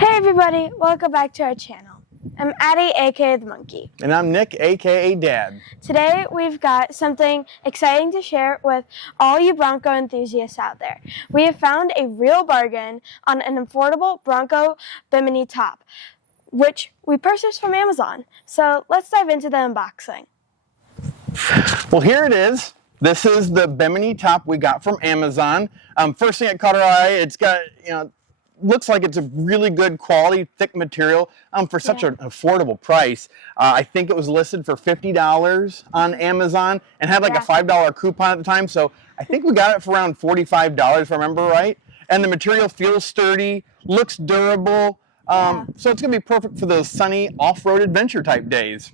Hey everybody, welcome back to our channel. I'm Addie, aka The Monkey. And I'm Nick, aka Dad. Today we've got something exciting to share with all you Bronco enthusiasts out there. We have found a real bargain on an affordable Bronco Bimini top, which we purchased from Amazon. So let's dive into the unboxing. Well, here it is. This is the Bimini top we got from Amazon. First thing that caught our eye, it's got, looks like it's a really good quality, thick material for such an affordable price. I think it was listed for $50 on Amazon and had like a $5 coupon at the time. So I think we got it for around $45, if I remember right. And the material feels sturdy, looks durable. So it's gonna be perfect for those sunny off-road adventure type days.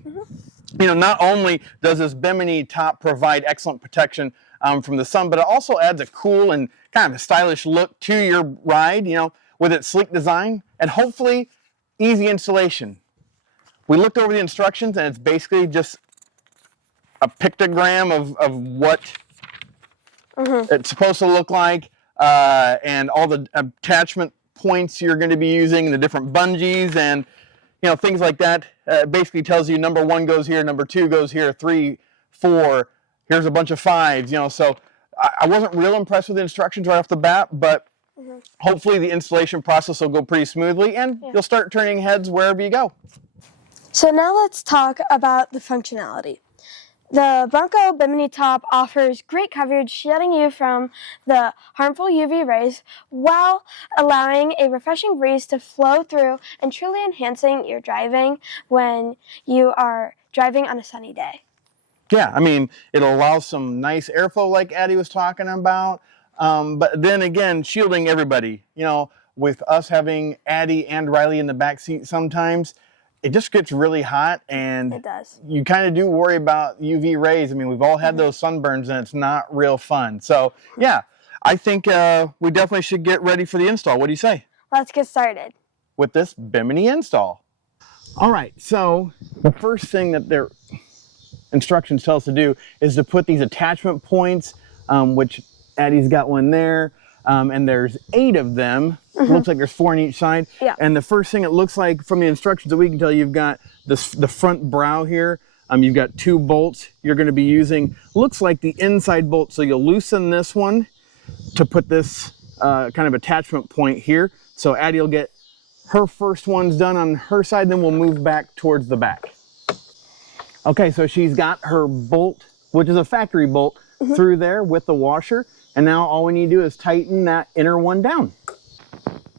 Not only does this Bimini top provide excellent protection from the sun, but it also adds a cool and kind of a stylish look to your ride, with its sleek design and hopefully easy installation. We looked over the instructions and it's basically just a pictogram of what it's supposed to look like and all the attachment points you're going to be using, the different bungees and things like that. Basically tells you number 1 goes here, number 2 goes here, 3, 4, here's a bunch of 5s, so I wasn't real impressed with the instructions right off the bat, but hopefully the installation process will go pretty smoothly and you'll start turning heads wherever you go. So now let's talk about the functionality. The Bronco Bimini top offers great coverage, shielding you from the harmful UV rays while allowing a refreshing breeze to flow through and truly enhancing your driving when you are driving on a sunny day. Yeah, I mean, it'll allow some nice airflow like Addie was talking about. But then again, shielding everybody, with us having Addie and Riley in the back seat sometimes, it just gets really hot and it does. You kind of do worry about UV rays. I mean, we've all had those sunburns and it's not real fun. So yeah, I think we definitely should get ready for the install. What do you say? Let's get started with this Bimini install. All right, so the first thing that their instructions tell us to do is to put these attachment points, which Addie's got one there, and there's 8 of them. Looks like there's 4 on each side. Yeah. And the first thing it looks like from the instructions that we can tell, you've got the front brow here. You've got 2 bolts you're going to be using. Looks like the inside bolt, so you'll loosen this one to put this kind of attachment point here. So Addie will get her first ones done on her side, then we'll move back towards the back. Okay, so she's got her bolt, which is a factory bolt, through there with the washer. And now all we need to do is tighten that inner one down.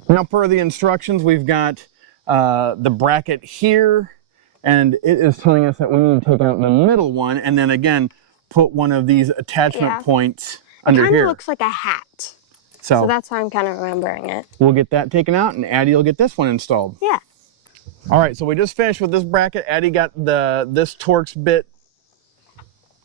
Now, per the instructions, we've got the bracket here, and it is telling us that we need to take out the middle one, and then again, put one of these attachment points under here. It kind of looks like a hat. So that's how I'm kind of remembering it. We'll get that taken out, and Addie will get this one installed. Yeah. All right, so we just finished with this bracket. Addie got this Torx bit,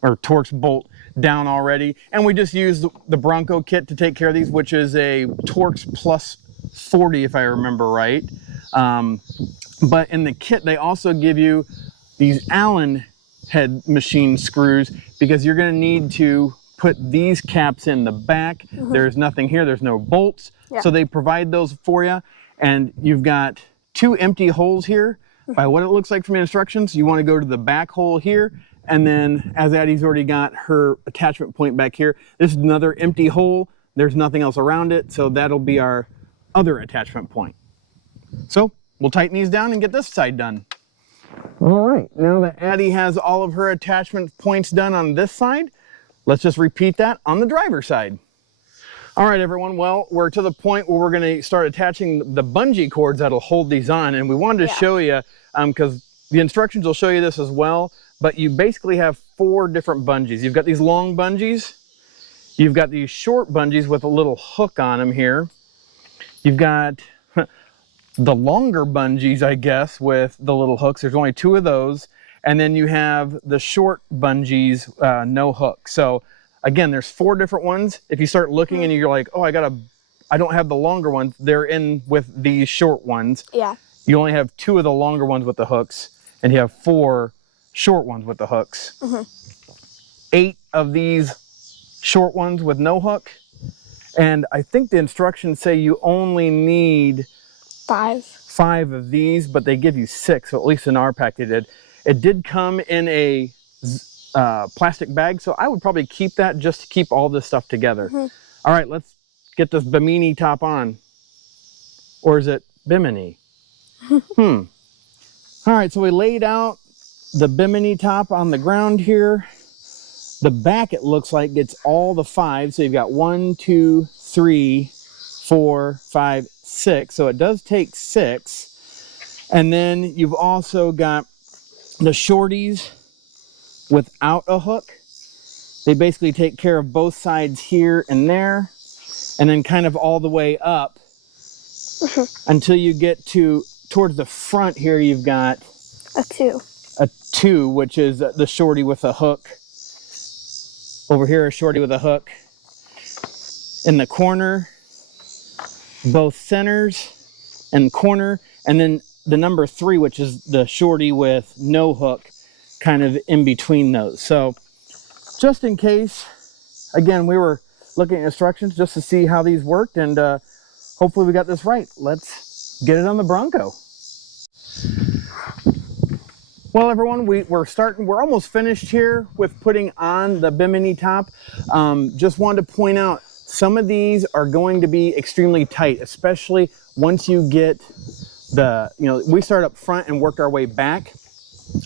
or Torx bolt, down already, and we just used the Bronco kit to take care of these, which is a Torx Plus 40 if I remember right. But in the kit they also give you these Allen head machine screws because you're going to need to put these caps in the back. There's nothing here, there's no bolts, so they provide those for you, and you've got 2 empty holes here. By what it looks like from the instructions, you want to go to the back hole here. And then, as Addie's already got her attachment point back here, this is another empty hole. There's nothing else around it, so that'll be our other attachment point. So we'll tighten these down and get this side done. All right, now that Addie has all of her attachment points done on this side, let's just repeat that on the driver's side. All right, everyone, well, we're to the point where we're going to start attaching the bungee cords that'll hold these on, and we wanted to show you, because the instructions will show you this as well, but you basically have 4 different bungees. You've got these long bungees, you've got these short bungees with a little hook on them here, you've got the longer bungees, I guess, with the little hooks. There's only 2 of those, and then you have the short bungees, no hook. So again, there's 4 different ones. If you start looking and you're like, oh, I don't have the longer ones, they're in with these short ones. Yeah. You only have 2 of the longer ones with the hooks, and you have 4 short ones with the hooks. 8 of these short ones with no hook, and I think the instructions say you only need 5. 5 of these, but they give you 6, so at least in our pack they did. It did come in a plastic bag, so I would probably keep that just to keep all this stuff together. All right, let's get this Bimini top on. Or is it Bimini? All right, so we laid out the Bimini top on the ground here. The back, it looks like, gets all the 5. So you've got 1, 2, 3, 4, 5, 6. So it does take 6. And then you've also got the shorties without a hook. They basically take care of both sides here and there, and then kind of all the way up until you get towards the front here. You've got a 2. A 2, which is the shorty with a hook. Over here, a shorty with a hook. In the corner, both centers and corner, and then the number 3, which is the shorty with no hook, kind of in between those. So just in case, again, we were looking at instructions just to see how these worked, and hopefully we got this right. Let's get it on the Bronco. Well, everyone, we're almost finished here with putting on the Bimini top. Just wanted to point out, some of these are going to be extremely tight, especially once you get we start up front and worked our way back.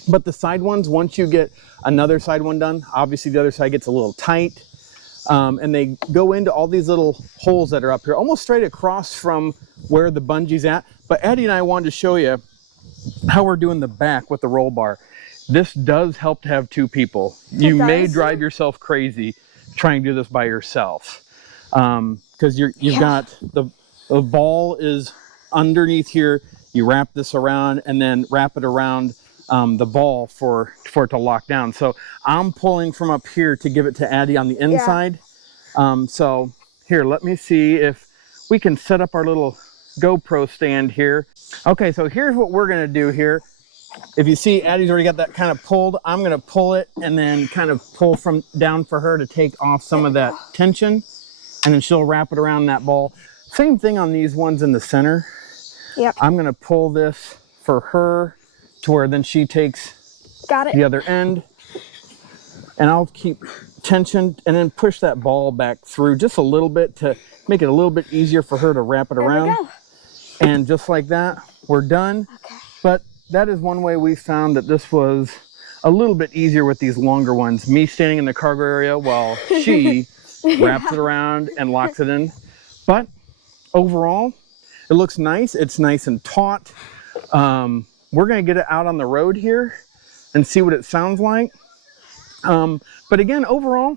But the side ones, once you get another side one done, obviously the other side gets a little tight. And they go into all these little holes that are up here, almost straight across from where the bungee's at. But Addie and I wanted to show you how we're doing the back with the roll bar. This does help to have 2 people. You may drive yourself crazy trying to do this by yourself, because you've got the ball is underneath here. You wrap this around and then wrap it around the ball for it to lock down. So I'm pulling from up here to give it to Addie on the inside. So here, let me see if we can set up our little GoPro stand here. Okay, so here's what we're gonna do here. If you see Addie's already got that kind of pulled, I'm gonna pull it and then kind of pull from down for her to take off some of that tension, and then she'll wrap it around that ball. Same thing on these ones in the center. Yep. I'm gonna pull this for her to where then she takes the other end, and I'll keep tension and then push that ball back through just a little bit to make it a little bit easier for her to wrap it around. There we go. And just like that, we're done. Okay. But that is one way we found that this was a little bit easier with these longer ones. Me standing in the cargo area while she wraps it around and locks it in. But overall, it looks nice. It's nice and taut. We're gonna get it out on the road here and see what it sounds like. But again, overall,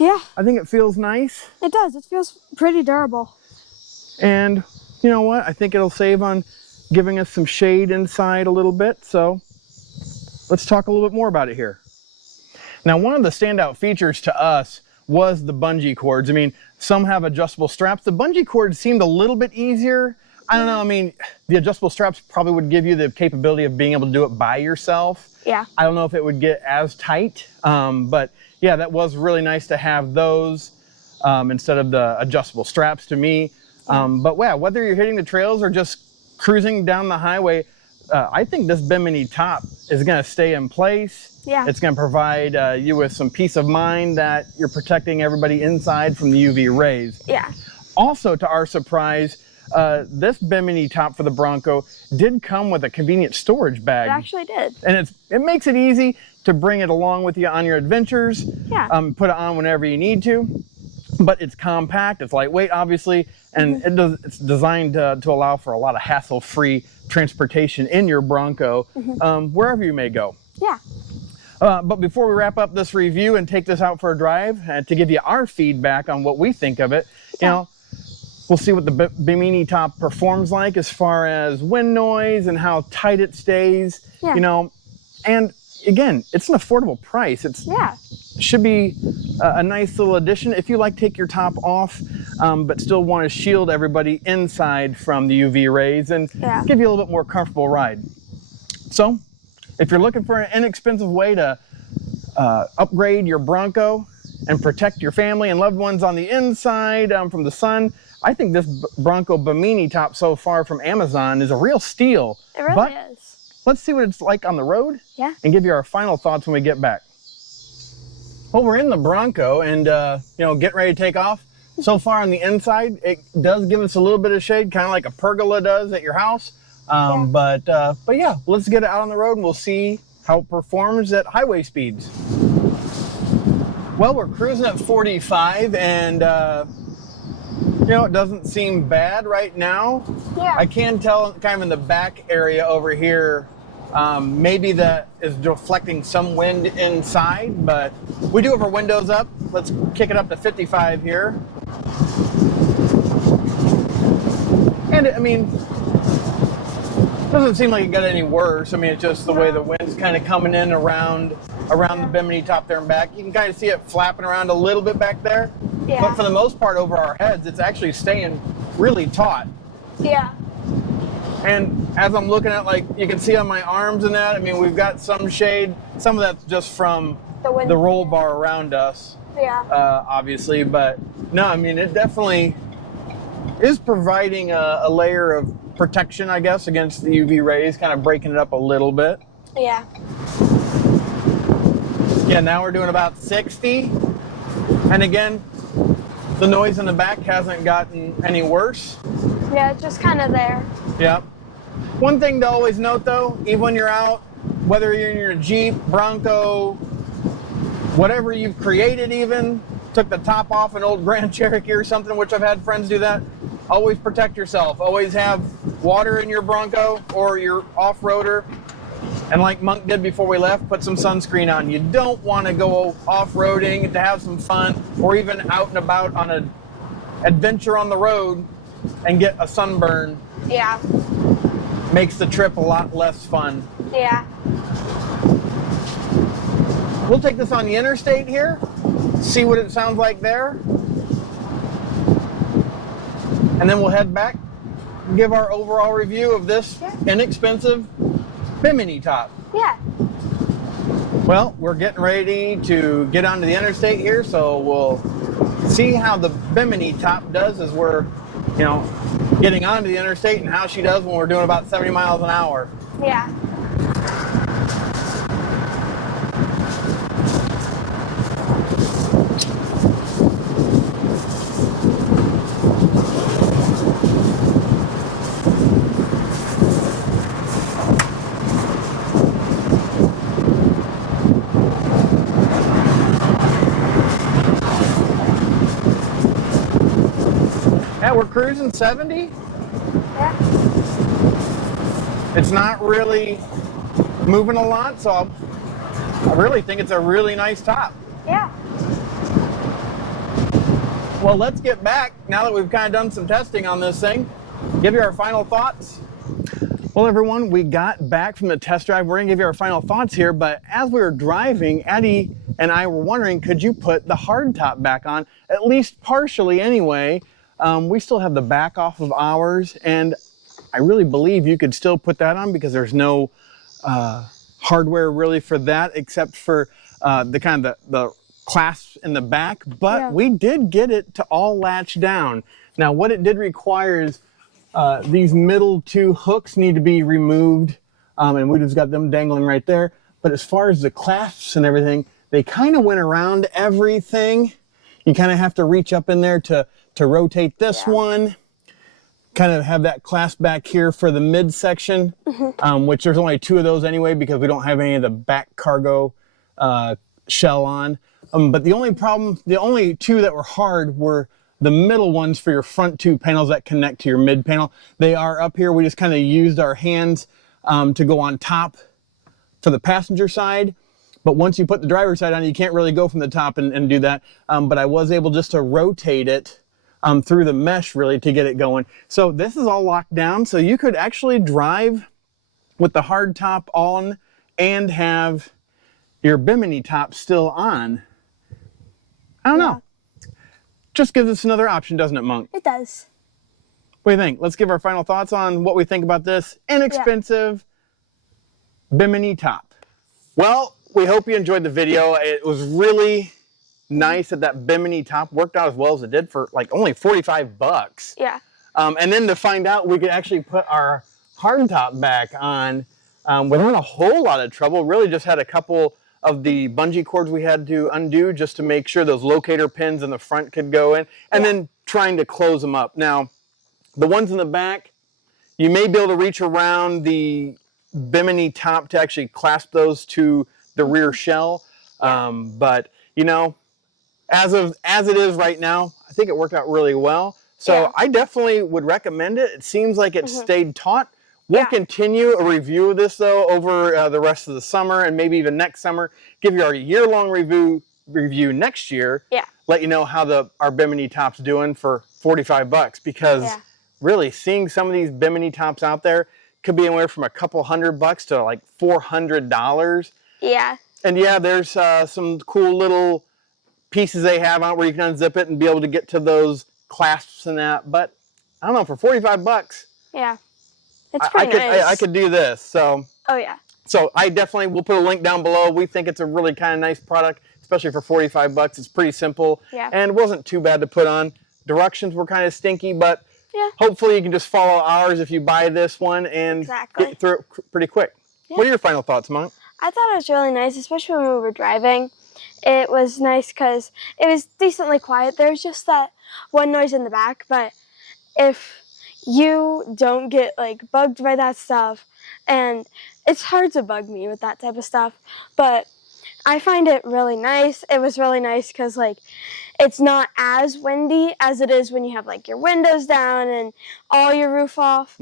I think it feels nice. It does. It feels pretty durable. And you know what? I think it'll save on giving us some shade inside a little bit. So let's talk a little bit more about it here. Now, one of the standout features to us was the bungee cords. I mean, some have adjustable straps. The bungee cords seemed a little bit easier. I don't know. I mean, the adjustable straps probably would give you the capability of being able to do it by yourself. Yeah. I don't know if it would get as tight, but yeah, that was really nice to have those instead of the adjustable straps to me. But yeah, whether you're hitting the trails or just cruising down the highway, I think this Bimini top is going to stay in place. Yeah. It's going to provide you with some peace of mind that you're protecting everybody inside from the UV rays. Yeah. Also, to our surprise, this Bimini top for the Bronco did come with a convenient storage bag. It actually did. And it makes it easy to bring it along with you on your adventures. Yeah. Put it on whenever you need to. But it's compact, it's lightweight, obviously, and it's designed to allow for a lot of hassle-free transportation in your Bronco, wherever you may go. Yeah. But before we wrap up this review and take this out for a drive, to give you our feedback on what we think of it, you know, we'll see what the Bimini top performs like as far as wind noise and how tight it stays, you know, and again, it's an affordable price. Should be a nice little addition if you like take your top off, but still want to shield everybody inside from the UV rays and give you a little bit more comfortable ride. So if you're looking for an inexpensive way to upgrade your Bronco and protect your family and loved ones on the inside from the sun, I think this Bronco Bimini top so far from Amazon is a real steal. It really is. Let's see what it's like on the road. Yeah. And give you our final thoughts when we get back. Well, we're in the Bronco and, getting ready to take off. So far on the inside, it does give us a little bit of shade, kind of like a pergola does at your house. But yeah, let's get it out on the road and we'll see how it performs at highway speeds. Well, we're cruising at 45 and, it doesn't seem bad right now. Yeah. I can tell kind of in the back area over here, maybe that is deflecting some wind inside, but we do have our windows up. Let's kick it up to 55 here. And doesn't seem like it got any worse. It's just the way the wind's kind of coming in around the Bimini top there and back. You can kind of see it flapping around a little bit back there. Yeah. But for the most part over our heads, it's actually staying really taut. Yeah. And as I'm looking at, you can see on my arms and that, we've got some shade. Some of that's just from the roll bar around us. Yeah. Obviously. But no, it definitely is providing a layer of protection, I guess, against the UV rays, kind of breaking it up a little bit. Yeah. Yeah, now we're doing about 60. And again, the noise in the back hasn't gotten any worse. Yeah, it's just kind of there. Yep. One thing to always note though, even when you're out, whether you're in your Jeep, Bronco, whatever you've created even, took the top off an old Grand Cherokee or something, which I've had friends do that, always protect yourself. Always have water in your Bronco or your off-roader. And like Monk did before we left, put some sunscreen on. You don't want to go off-roading to have some fun or even out and about on an adventure on the road and get a sunburn. Yeah. Makes the trip a lot less fun. Yeah. We'll take this on the interstate here, see what it sounds like there. And then we'll head back and give our overall review of this inexpensive Bimini top. Yeah. Well, we're getting ready to get onto the interstate here, so we'll see how the Bimini top does as we're, getting onto the interstate and how she does when we're doing about 70 miles an hour. Yeah. Yeah, we're cruising 70. Yeah. It's not really moving a lot, so I really think it's a really nice top. Yeah. Well, let's get back, now that we've kind of done some testing on this thing, give you our final thoughts. Well, everyone, we got back from the test drive. We're going to give you our final thoughts here, but as we were driving, Addie and I were wondering, could you put the hard top back on, at least partially anyway? We still have the back off of ours, and I really believe you could still put that on because there's no hardware really for that except for the clasps in the back, but we did get it to all latch down. Now, what it did require is these middle two hooks need to be removed, and we just got them dangling right there. But as far as the clasps and everything, they kind of went around everything. You kind of have to reach up in there to rotate this one, kind of have that clasp back here for the midsection, which there's only two of those anyway because we don't have any of the back cargo shell on. But the only two that were hard were the middle ones for your front two panels that connect to your mid panel. They are up here. We just kind of used our hands to go on top for the passenger side. But once you put the driver's side on, you can't really go from the top and do that. But I was able just to rotate it through the mesh really to get it going. So this is all locked down. So you could actually drive with the hard top on and have your Bimini top still on. I don't know. Just gives us another option, doesn't it, Monk? It does. What do you think? Let's give our final thoughts on what we think about this inexpensive Bimini top. Well, we hope you enjoyed the video. It was really nice that Bimini top worked out as well as it did for like only 45 bucks. Yeah. And then to find out we could actually put our hardtop back on without a whole lot of trouble. Really just had a couple of the bungee cords we had to undo just to make sure those locator pins in the front could go in, and then trying to close them up. Now, the ones in the back, you may be able to reach around the Bimini top to actually clasp those to the rear shell. But, you know, as it is right now, I think it worked out really well. So I definitely would recommend it. It seems like it stayed taut. We'll continue a review of this, though, over the rest of the summer and maybe even next summer. Give you our year-long review next year. Yeah. Let you know how our Bimini top's doing for 45 bucks. Because really, seeing some of these Bimini tops out there could be anywhere from a couple $100 to like $400. Yeah. And yeah, there's some cool little pieces they have out where you can unzip it and be able to get to those clasps and that. But I don't know, for 45 bucks. Yeah. It's pretty nice. I could do this. So. Oh yeah. So I definitely will put a link down below. We think it's a really kind of nice product, especially for 45 bucks. It's pretty simple. Yeah. And it wasn't too bad to put on. Directions were kind of stinky, but hopefully you can just follow ours if you buy this one and get through it pretty quick. Yeah. What are your final thoughts, Monk? I thought it was really nice, especially when we were driving. It was nice because it was decently quiet. There was just that one noise in the back, but if you don't get like bugged by that stuff, and it's hard to bug me with that type of stuff, but I find it really nice. It was really nice because like it's not as windy as it is when you have like your windows down and all your roof off.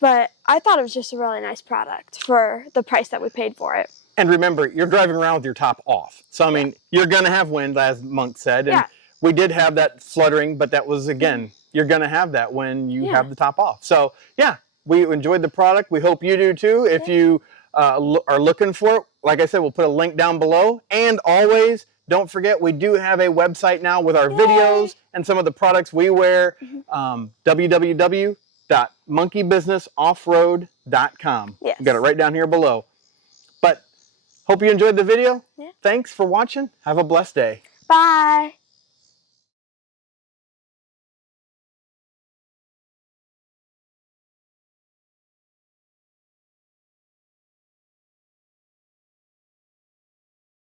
But I thought it was just a really nice product for the price that we paid for it. And remember, you're driving around with your top off. So, I mean, you're going to have wind, as Monk said. And we did have that fluttering, but that was, again, you're going to have that when you have the top off. So, yeah, we enjoyed the product. We hope you do, too. If you are looking for it, like I said, we'll put a link down below. And always, don't forget, we do have a website now with our videos and some of the products we wear, www.monkeybusinessoffroad.com. Yes. We've got it right down here below. But hope you enjoyed the video. Yeah. Thanks for watching. Have a blessed day. Bye.